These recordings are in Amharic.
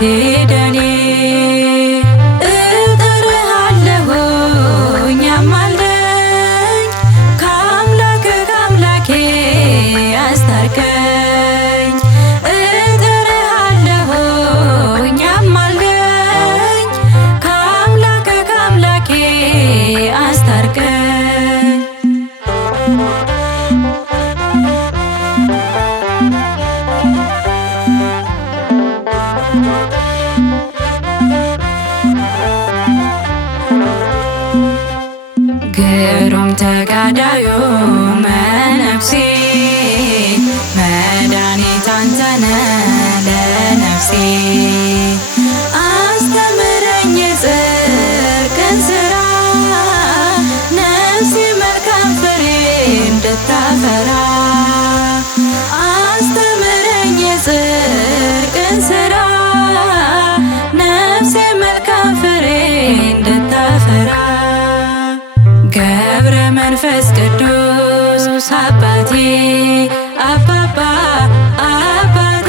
ፊደሌ እጠራሃለሁኝ አማልደኝ ከአምላኬ አስታርቀኝ እጠራሃለሁኝ አማልደኝ ከአምላኬ አስታርቀኝ ግሩም ተጋዳዩ መነኩሴ መድኃኒት አንተነ ለነፍሴ አስተምረኝ የጽድቅን ሥራ ነፍሴ መልካም ፍሬ እንድታፈራ አስተምረኝ የጽድቅን ሥራ ነፍሴ መልካም ፍሬ እንድታፈራ ገብረ መንፈስ ቅዱስ አባቴ አባባ አባቴ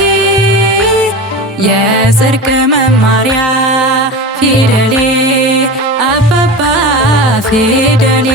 የጽድቅ መማሪያ ፊደሌ አባባ ፊደሌ